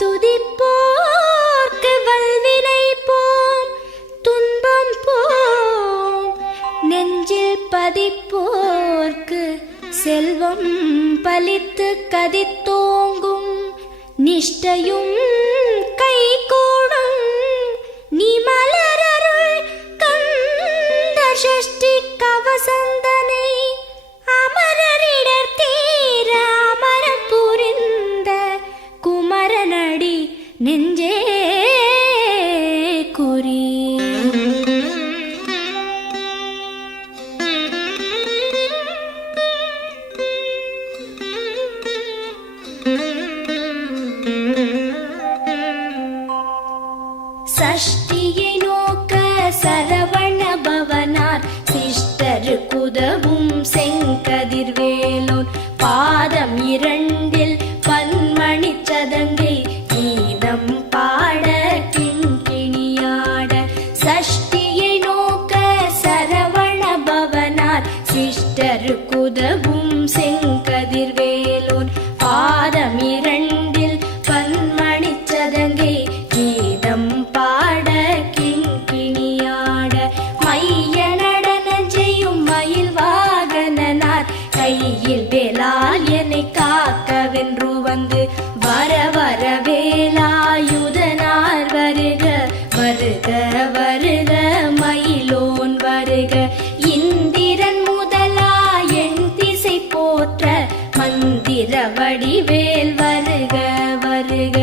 துதிப்போர்க்கு வல்வினை போம் துன்பம் போம், நெஞ்சில் பதிப்போர்க்கு செல்வம் பலித்து கதித்தோங்கும், நிஷ்டையும் கைகூடும் நீ மலரருள் கந்த சஷ்டி கவசந்தனை, அமரரிடர் தீர அமரம் புரிந்த குமரனடி நெஞ்சே குறி. சஷ்டியை நோக்க சரவண பவனார் சிஷ்டரு குதவும் செங்கதிர்வேலோன், பாதம் இரண்டில் பன்மணி சதங்கை கீதம் பாட கிண்கிணியாட. சஷ்டியை நோக்க சரவண பவனார் சிஷ்டரு குதவும் செங்கதிர்வேலோன், பாதம் இரண்டில் பன்மணி சதங்கை கீதம் பாட கிண்கிணியாட. மைய நடன செய்யும் மயில் வாகனனார் கையில் வேலால் என்னை காக்கவென்று வந்து, வர வர வேலாயுதனார் வருக வருக வருக மயிலோன் வருக. இந்திரன் முதலா என் திசை போற்ற மந்திர வடிவேல் வருக வருக.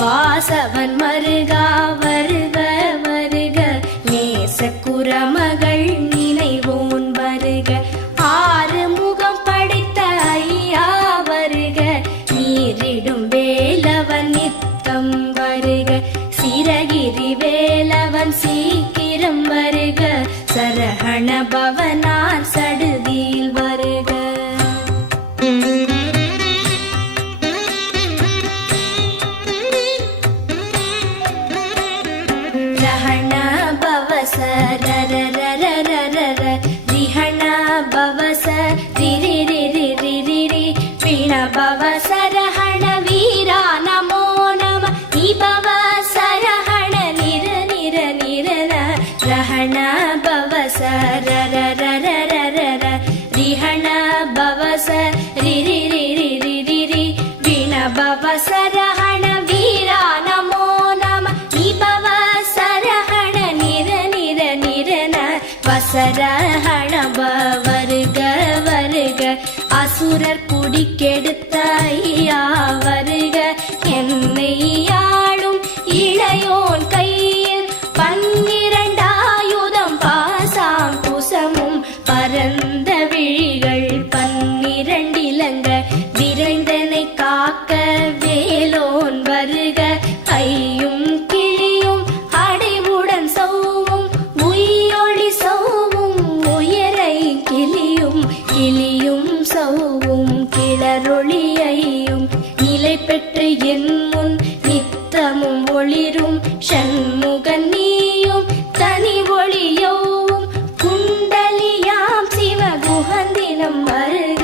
வாசவன் மருகா வருக வருக, நேச குரமகள் நினைவோன் வருக. ஆறு முகம் படைத்த ஐயா வருக, நீரிடும் வேலவன் நித்தம் வருக. சிரகிரி வேலவன் சீக்கிரம் வருக, சரஹண பவனார் சடுதியில் வருக. ரஹண பவச ரரரரரரர, ரிஹண பவச ரிரிரிரிரிரிரி, பிண பவச ரஹண வீரா நமோ நம, நிபவ சரஹண நிர நிர நிரன. ரஹண பவச ரரரரரரர, ரிஹண பவச ரிரிரிரிரிரிரி, பிண பவச ரஹண வீரா நமோ நம, நிபவ சரஹண நிர நிர நிரன. வசரஹண வருக வருக, அசுரர் குடி கெடுத்த ஐயா வருக. என்னை ஆளும் இளையோன் கையில் பன்னிரண்டாயுதம் பாசாம் குசமும், பரந்த விழிகள் பன்னிரண்டிலங்க விரைந்தனை காக்க வேலோன் வருக. ஐயும் கிளியும் அடைவுடன் சௌவும் உயிரொளி சௌவும், உயரை கிளியும் கிளியும் சௌவும் கிளரொளியையும், நிலை பெற்று என் முன் நித்தமும் ஒளிரும் ஷண்முகன் நீயும் தனி ஒளியவும், குண்டலியாம் சிவ குஹந்தினம் வருக.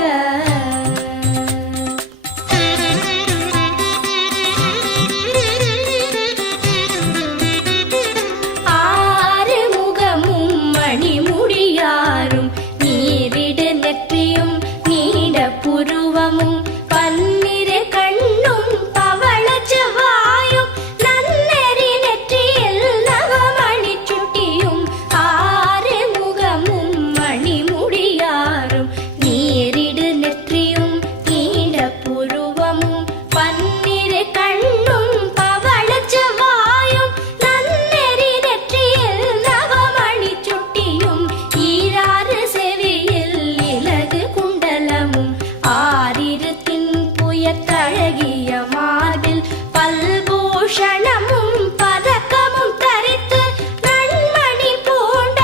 ஆறு முகமும் மணிமுடியாரும், நீரிடு நெற்றியும் நீட புருவமும், பன்னிரு கண்ணும் பவள செவ்வாயும், நன்னெறி நெற்றியில் நவமணி சுட்டியும். ஆறு முகமும் மணிமுடியாரும், நீரிடு நெற்றியும் நீட புருவமும், பன்னிரு கண்ணும் பவள செவ்வாயும், நன்னெறி நெற்றியில் நவமணி சுட்டியும். ஈராறு செவியில் இலகு குண்டலமும், ஆறிரு தின்புயத்தழகிய மார்பில் பல்பூஷணமும் பதக்கமும் தரித்து, நன்மணி பூண்ட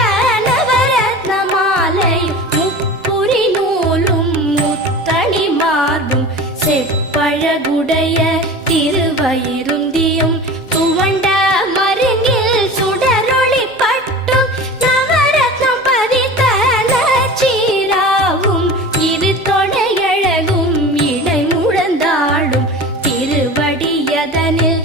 நவரத்ன மாலை முப்புரி நூலும் முத்தணி மார்பும், செப்பழகுடைய திருவயிருந்தியும் துவண்ட மருங்கில் சுடரொளி பட்டும், நவரத்னம் பதித்த நச்சீராவும், இரு தொடையழகும் இடை முழந்தாடும் திருவடியதனில்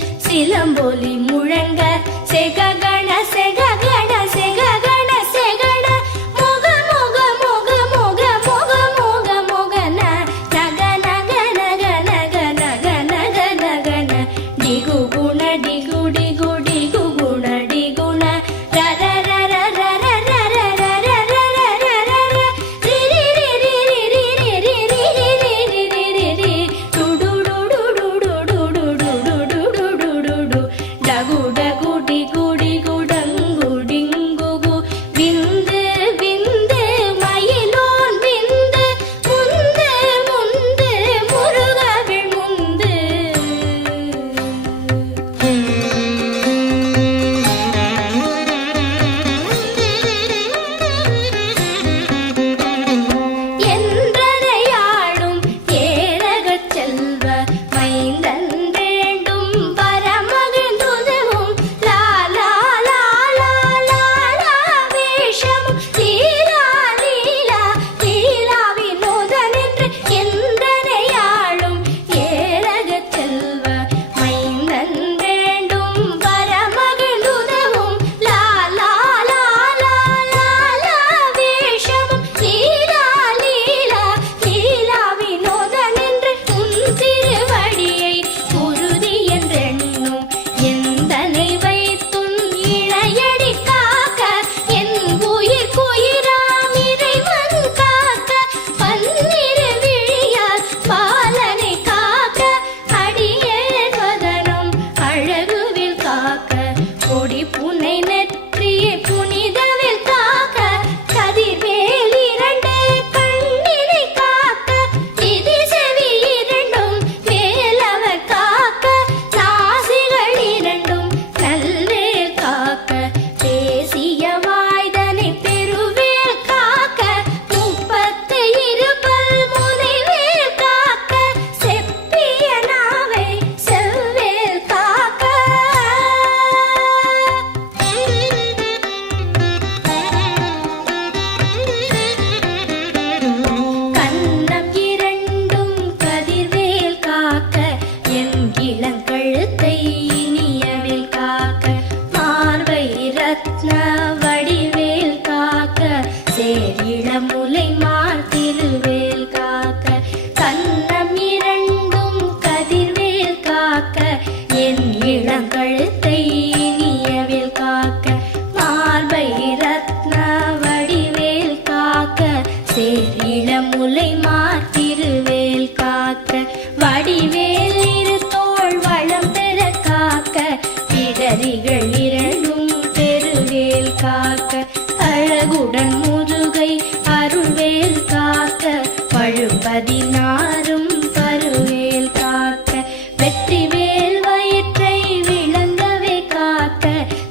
பதினாறும் பருவேல் காக்க வெற்றிவேல் வயிற்றை விளங்கவே காக்க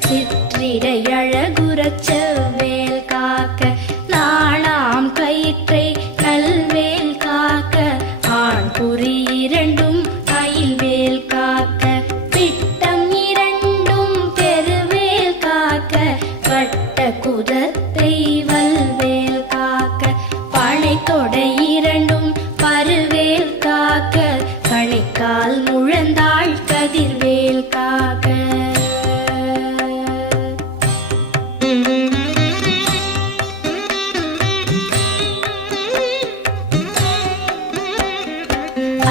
சிற்றிடை அழகுறச் செவ்வேல் காக்க நாளாம் கயிற்றை நல்வேல் காக்க ஆண் குறி இரண்டும் அயில்வேல் காக்க பிட்டம் இரண்டும் பெருவேல் காக்க வட்ட குதத்தை வல்வேல் காக்க பனை தொடை இரண்டும் பருவேல் காக்க கணைக்கால் முழந்தாள் கதிர்வேல் காக்க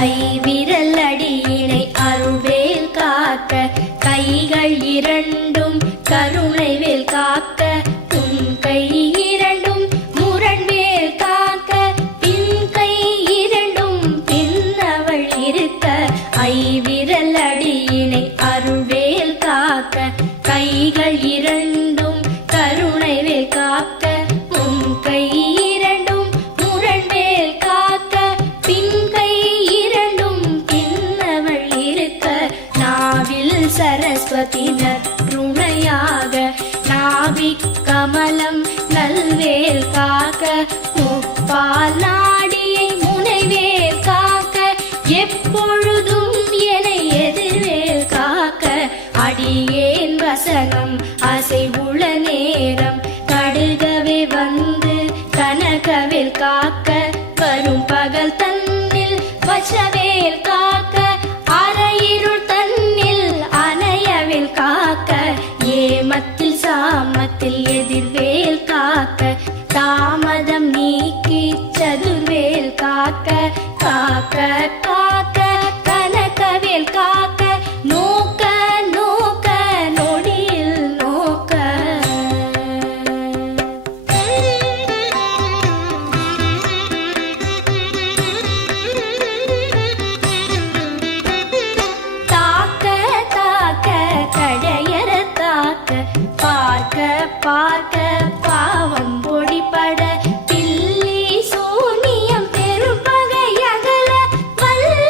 ஐவிரல் அடியினை அருள்வேல் காக்க கைகள் இரண்டும் கருணைவேல் காக்க உன் கை இரண்டும் முரண்வேல் காக்க பின் கை இரண்டும் பின்னவள் இருக்க ஐவிரல் அடியினை அருள்வேல் காக்க கைகள் இரண்டும் கருணைவேல் காக்க உன் கை இரண்டும் முரண்வேல் காக்க பின் கை இரண்டும் பின்னவள் இருக்க நாவில் சரஸ்வதி நற்றுணையாக நாவிக் கமலம் நல்வேல் காக்க முப்பால் நாடியை முனைவேல் காக்க எப்பொழுதும் என எதிர்வேல் காக்க அடியேன் வசனம் அசைவுள நேரம் கடுகவே வந்து கனகவேல் காக்க வரும் பகல் தன்னில் வசவேல் காக்க அரையிருள் தன்னில் அணையவேல் காக்க ஏமத்தில் சாமத்தில் எதிர்வேல் காக்க தாமதம் நீக்கி சதுர்வேல் காக்க காக்க காக்க கனகவேல் காக்க நோக்க நோக்க நொடியில் நோக்க தாக்க தாக்க கடையற தாக்க பார்க்க பார்க்க பாவம் பொடிபட பில்லி சூனியம் பெரும்பகை அகல வல்ல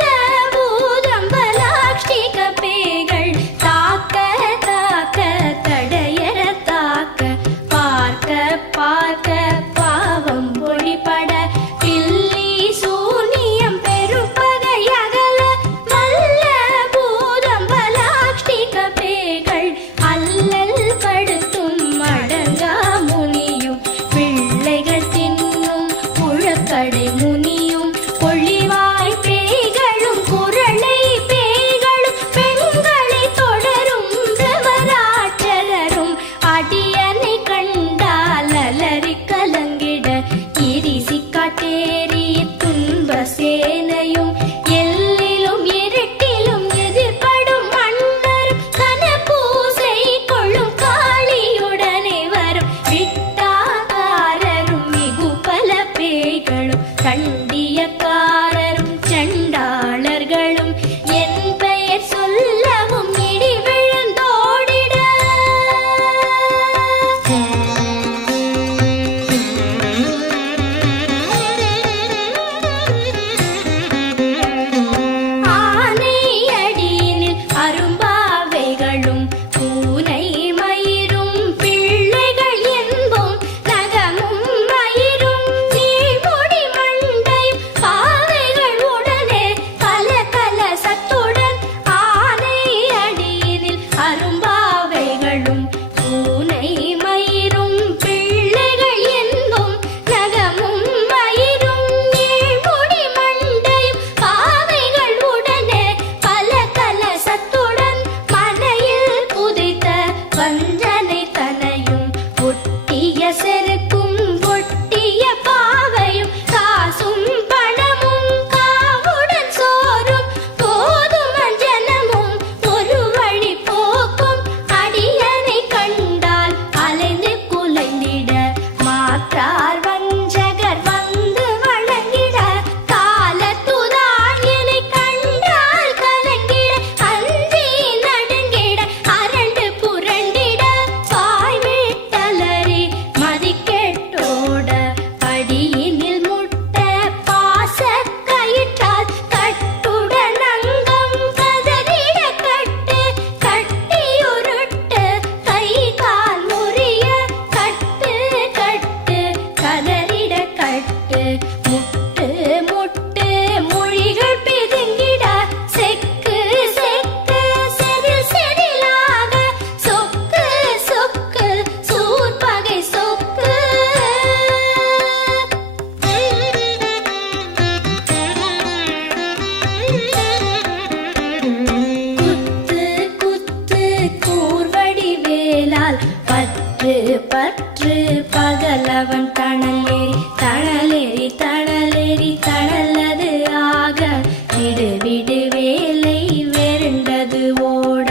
விடு விடு வேலை வெருண்டது ஓட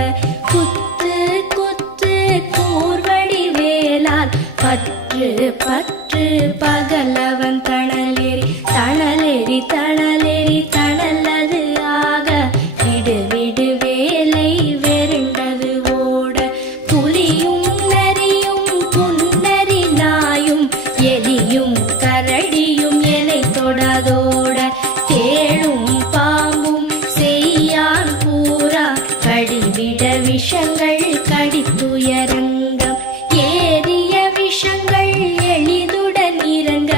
குத்து குத்து கூர்வடி வேளால் பற்று பற்று பகலவன் தணலேறி தணலேறி தணலேறி தணலது ஆக விடு விடு வேலை வெருண்டது ஓட புலியும் நரியும் புன்னரி நாயும் எலியும் கரடியும் எனை தொடாதோட தேளும் பாம்பும் செய்யான் பூரா கடிவிட விஷங்கள் கடித்துயரங்கம் ஏறிய விஷங்கள் எளிதுடன் இறங்க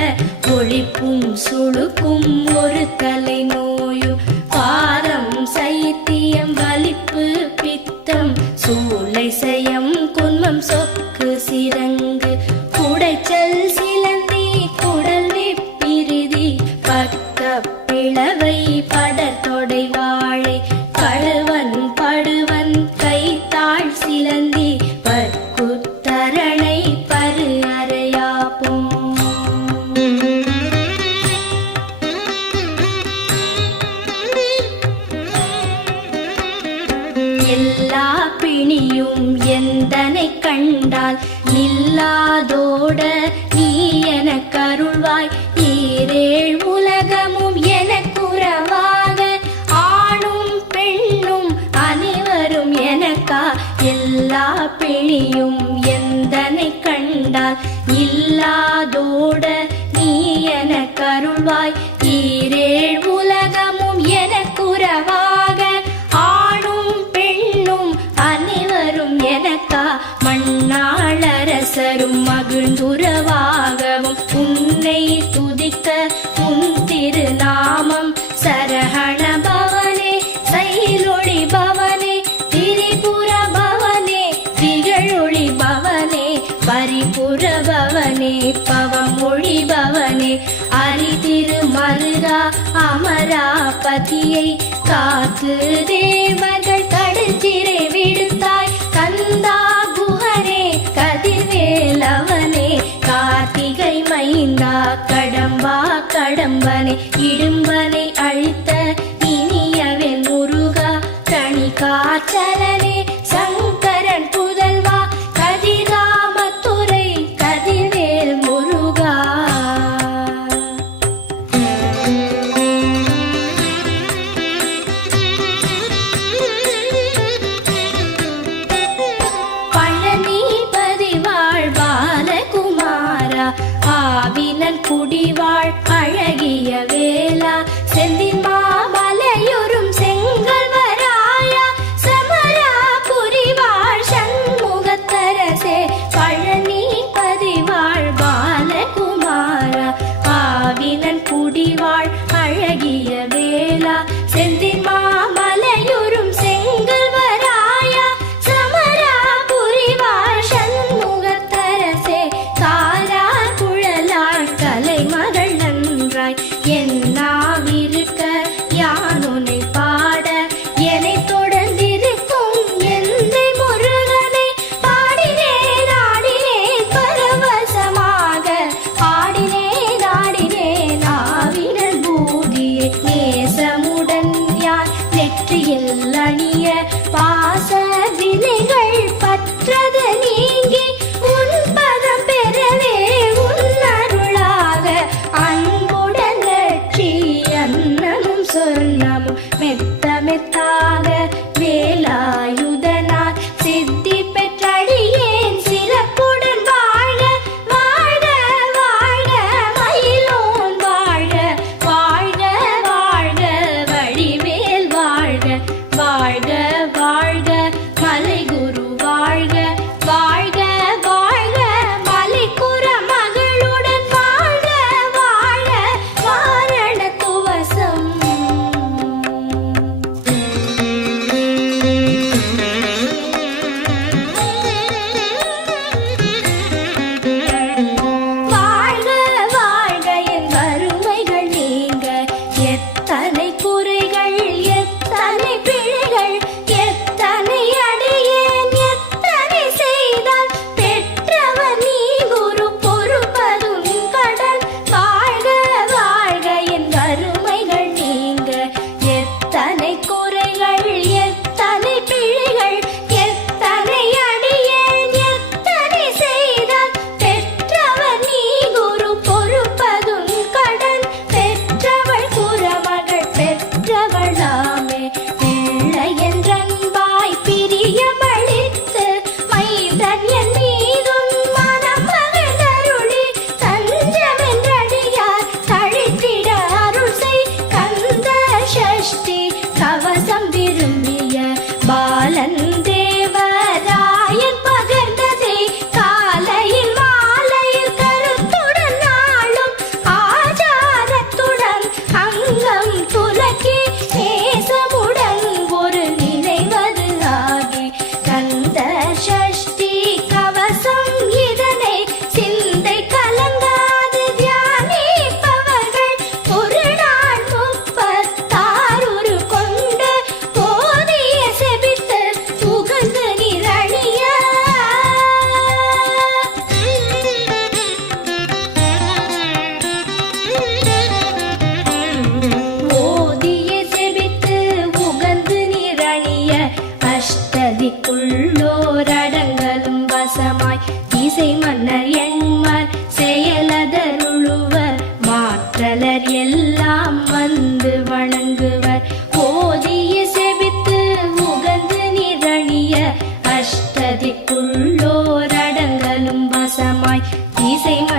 ஒழிப்பும் சுழுக்கும் ஒரு தலை நோயும் பாரம் சைத்தியம் வலிப்பு பித்தம் சூளை சயம் குன்மம் சொக்கு சிரங்கு குடைச்சல் சிலந்தி குடல் வெப்பிரிதி பக்க பிளவை படத்தொடை வாழை பழுவன் படுவன் கைத்தாள் சிலந்தி பற்குத்தரணை பரு அறையாப்பும் எல்லா பிணியும் எந்தனை கண்டால் நில்லாதோட நீ எனக் கருள்வாய் ஈரேழ் உலகமும் எனக்குறவாக ஆணும் பெண்ணும் அனைவரும் எனக்கா எல்லா பிணியும் எந்தனை கண்டால் இல்லாதோட நீ எனக் கருள்வாய் ஈரேழ் உலகமும் எனக்குறவாக ஆணும் பெண்ணும் அனைவரும் எனக்கா மண்ணாளரசரும் மகிழ்ந்துறவாகவும் உன்னை துதிக்க உன் திருநாமம் சரஹண பவனே சைலொளி பவனே திரிபுர பவனே திகழொளி பவனே பரிபுர பவனே பவமொழி பவனே அரிதிரு மருகா அமராபதியை காத்து தேவர்கள் கடற்சிறை விடுத்தாய் கந்தா குஹனே கதிர்வேலவனே கார்த்திகை மைந்தா கடம்பா கடம்பனே இடும்பனை அழித்த இனியவன் முருகா கணிகாச்சலனே சங்கரன் புதல்வா கதிர்காமத்துறை கதிர்வேல் முருகா ஆவினன் குடிவாழ் அழகிய வேளா செந்தின் மாமலையொரும் செங்கல்வராயா சமரா புரிவாழ் சண்முகத்தரசே பழனி பதிவாழ் பாலகுமாரா ஆவினன் குடிவாழ் அழகிய வேளா செந்தின் மாமலையொரும் செங்கல்வராயா சமரா புரிவாழ் சண்முகத்தரசே காரா கலைமகள் நன்றாய் என்னாவிருக்க யானுனை பாட என்னை தொடர்ந்திருக்கும் எந்தை முருகனை பாடினேன் ஆடினேன் பரவசமாக ஆடினேன் ஆடினேன் ஆவினன் பூதியை நேசமுடன் யான் நெற்றியில் அணிய பாச வினைகள் பற்றது நீங்கி உன் பதம் பெறவே அன்புடன் லட்சி அன்னமும் சொன்னமும் மெத்த மெத்தாக வேலாயுதனால் சித்தி பெற்றடியேன் சிறப்புடன் வாழ்க வாழ்க வாழ்க மயிலோன் வாழ்க வாழ்க வாழ்க வடிவேல் வாழ்க வாழ்க வாழ்க மலைகுரு வாழ்க வாழ்க வாழ்க மலைக்குற மகளுடன் வாழ்க வாழ வாரண துவசம் வாழ்க வாழ்க என் வறுமைகள் நீங்க எத்தனை குறைகள் எத்தனை பிழைகள் எத்தனை அடியேன் எத்தனை செய்தால் பெற்றவர் நீ குரு பொறுப்பதும் கடன் வாழ்க வாழ்க என் வறுமைகள் நீங்க எத்தனை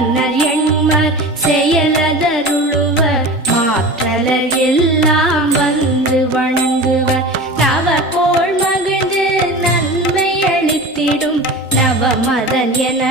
மன்னர் எண்மர் செயலதருளுவர் மாற்றலர் எல்லாம் வந்து வணங்குவர் நவகோள் மகிழ்ந்து நன்மை அளித்திடும் நவமதன் என